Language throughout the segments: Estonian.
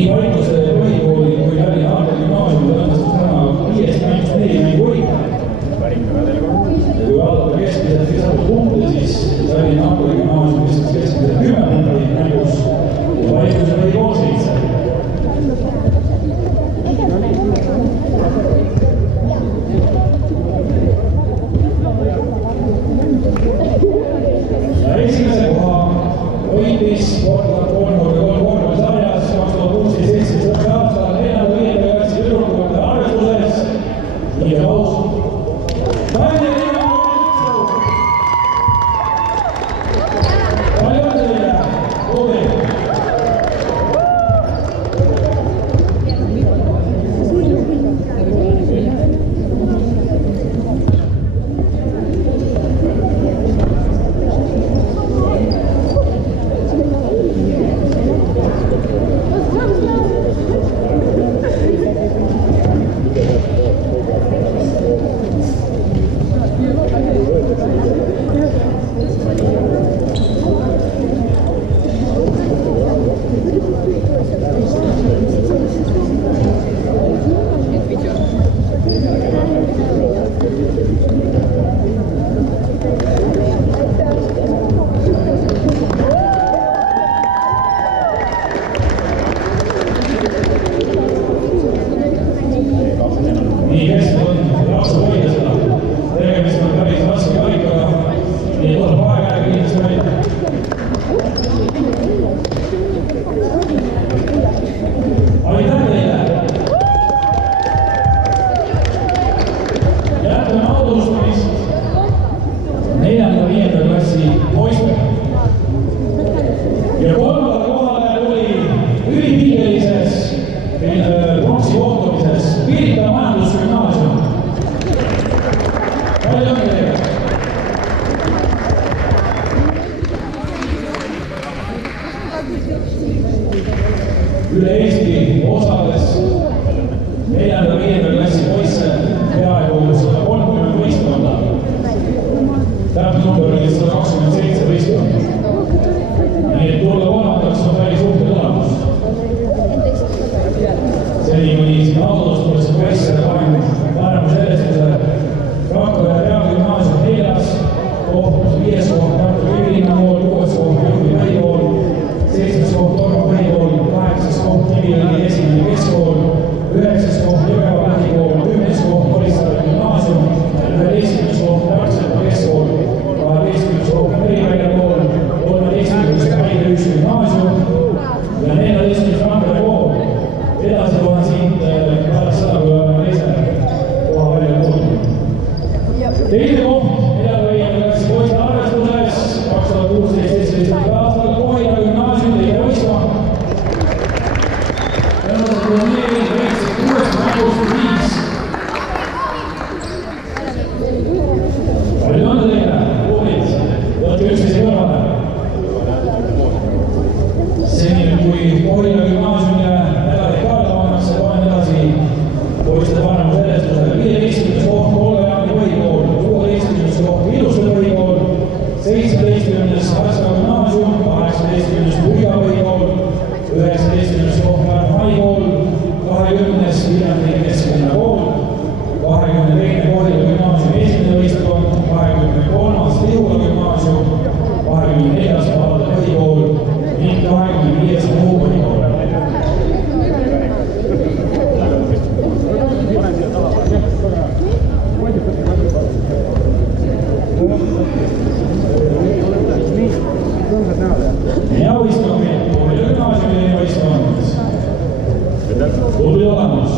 nii Paikuse põhikooli kui Tallinna Aarde gümnaasiumil õnnestus täna 5 mängust 4 mängu võita. Ja kui vaadata keskmiselt lisatud punkte, siis Tallinna Aarde gümnaasium viskas keskmiselt 10 punkti mängus ja Paikuse põhikool 7. Ja esimese koha võitis sportlad 3x3 korvpallisarjas 2016-17 aastal 4. klassi tüdrukute arvestuses Hiie Paus. Palju teile! Toobi! Üle Eesti osales 4.–5. klassi poisse peaaegu 130 võistkonda. Täpne number oli 127 võistkonda. Nii et tulla kolmandaks on päris uhke tulemus. Seni kuni siin autodusturisse poisse parema selestuse Rakvere Peagümnaasium 4. koht, 5. koht Tartu Ülikooli kool, 6. koht Jõhvi põhikool, 7. koht Tormo põhikool, 8. koht Kiviõli esimene keskkool, 9. koht Jõgeva põhikool, 10. koht Orissaare gümnaasium, 11. koht Tartsepa keskkool, 12. koht Merivälja kool, 13. Paide üks gümnaasium ja 14. Randre kool. Edasi loen siit pärast seda, kui oleme teise koha välja kuulnud. Teine koht 4.–5. klassi poiste arvestuses 2016-17 aastal Kohila gümnaasium teine võistkond. Tänased turniirid võitsid 6 mängust 5. Palju õnne teile, kuulid, võtke üksteise kõrvale. Seni, kui Kohila gümnaasiumile medali kaarda pannakse, loen edasi poiste parema selestusega 15. koht Kollejaani põhikool, 16. koht Iluste põhikool, 17. Karska gümnaasium, 18. Puiga põhikool, 19. koht Pärnu haikool, 20. Viljandi kesklinna kool, 22. Kohila gümnaasiumi esimene võistkond, 23. Lihula gümnaasium, 24. Paade põhikool ning 25. Muu põhikool. Hea võistkond, Kohila gümnaasiumi võistkond. Tubli olemus.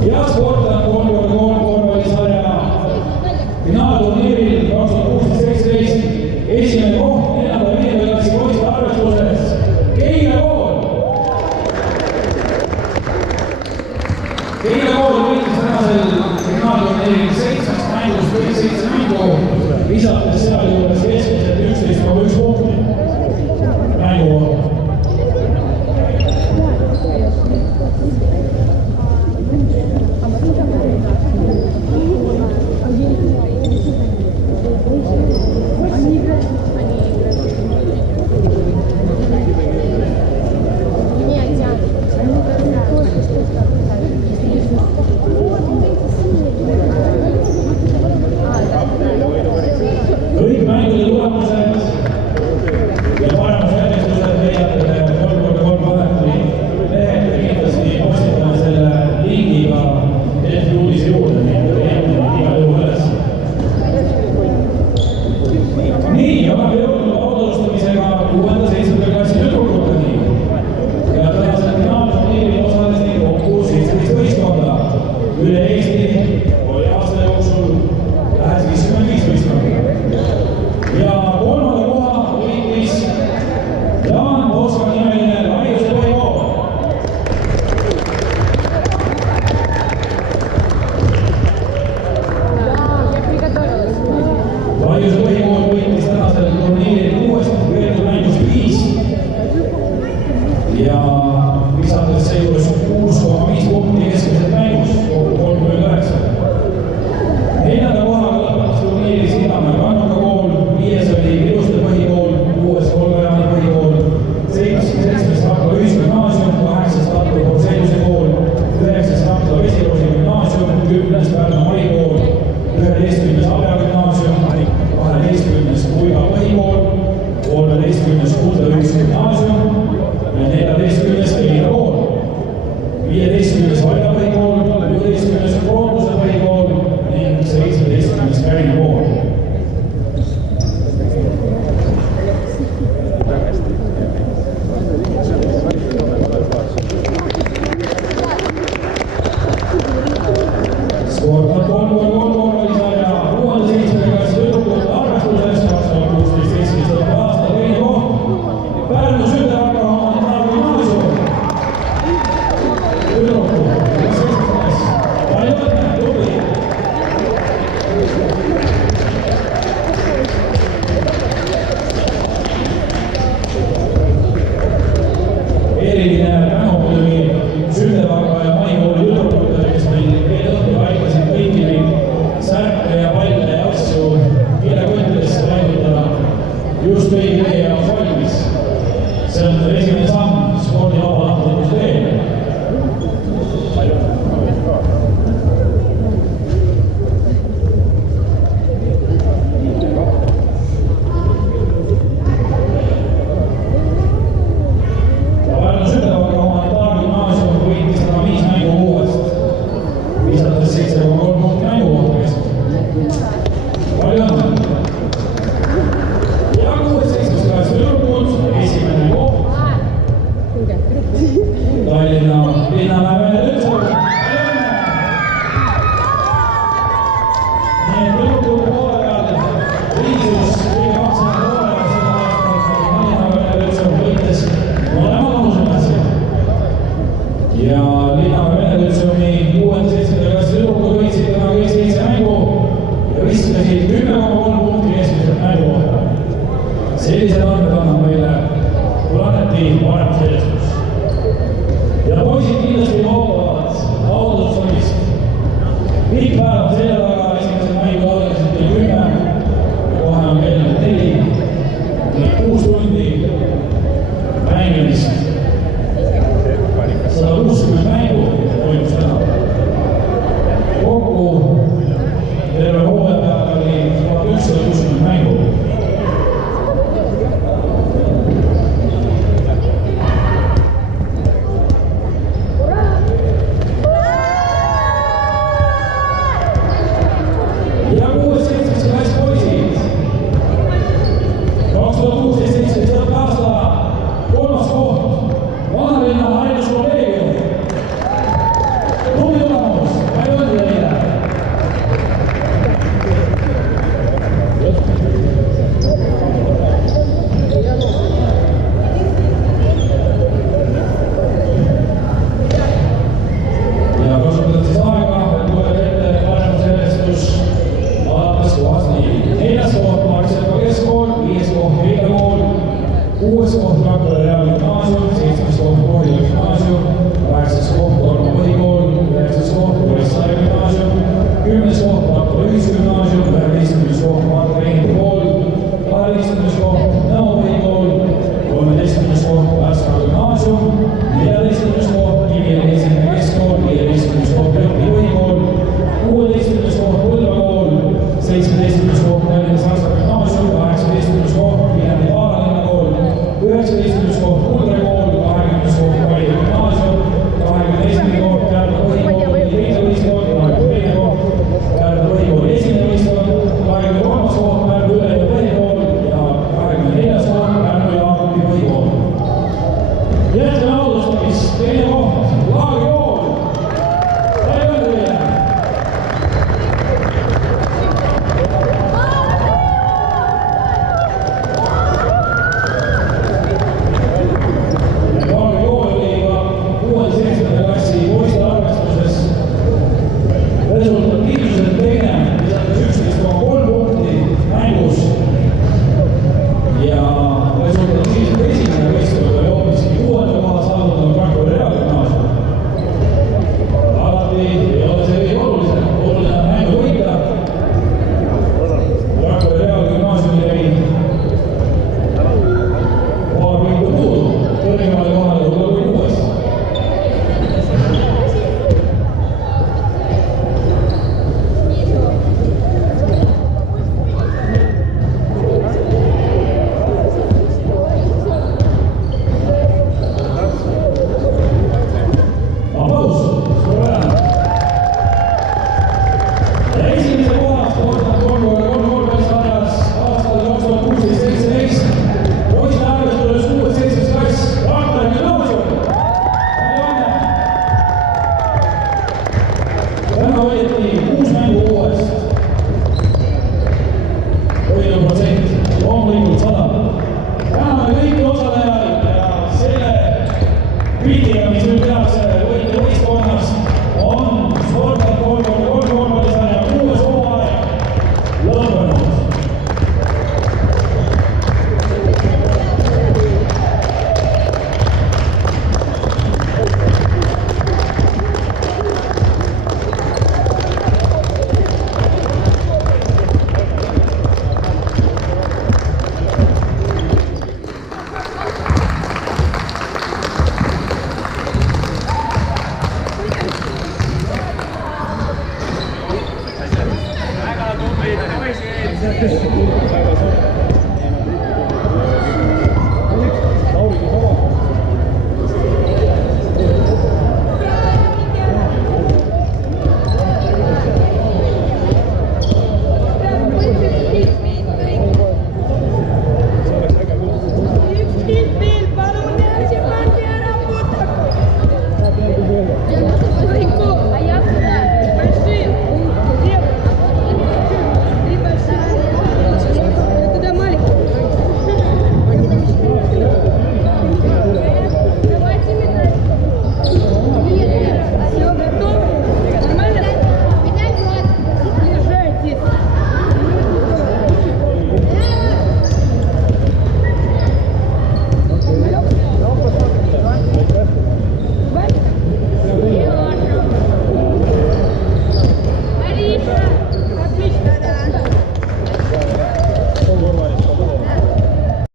Hea sportlane 3x3 korvpallisarja finaalturniiril 2016-17 esimene koht 4.–5. klassi poiste arvestuses Keila kool. Keila kool võitis tänasel finaalturniiril 7 mängust kõik 7 mängu, lisates sealjuures keskmiselt 11,1 punkti mängu kohta. ja lisades seejuures 6,5 punkti keskmiselt mängus, kokku 39. Neljanda kohaga lõpetas turniiris Linnamäe Kannuka kool, 5. oli Iluste põhikool, 6. Kolgajaani põhikool, 7. Rakla Ühisgümnaasium, 8. Tartu Porseiluse kool, 9. Rakla Vesiroosi gümnaasium, 10. Pärnu Marikool, 11. Abja gümnaasium, 12. Puiga põhikool, 13. Kulda Ühisgümnaasium ja 14. Keila kool, 15. Valga põhikool, 16. Koonduse põhikool ning 17. Kärina kool. Sportland 3-3 lisarja 6. klassi tüdrukute arvestuses 2016. aasta teine koht Pärnu Sündevaka humanitaargümnaasium. Tüdrukud, 7. klass. Palju õnne, tubli! Eriline tänu muidugi Sündevaka ja Maikooli tüdrukutele, kes meil õhtul aitasid kõiki neid särke ja palle ja asju kilekottidesse paigutada just kõigi meie jaoks valmis. See on esimene samm spordi vabatahtlikkuse teel. Pärnu Sündevaka humanitaargümnaasium võitis täna 5 mängu 6-st, visates 7,3 punkti mängu kohta keskmiselt. Palju õnne! Ja 6. klassi tüdrukud, esimene koht Tallinna Linnamäe Venelütseum. Nii et tüdrukute poole peal Riisus kõige 2 poole peal seda aastat Linnamäe Venelütseum võites mõlema vanuseklassi. Ja Linnamäe Venelütseumi 6.-7. klassi tüdrukud võitsid täna kõik 7 mängu ja viskasid 10,3 punkti keskmiselt mängu kohta. Sellised andmed annab meile planeti varem sellest.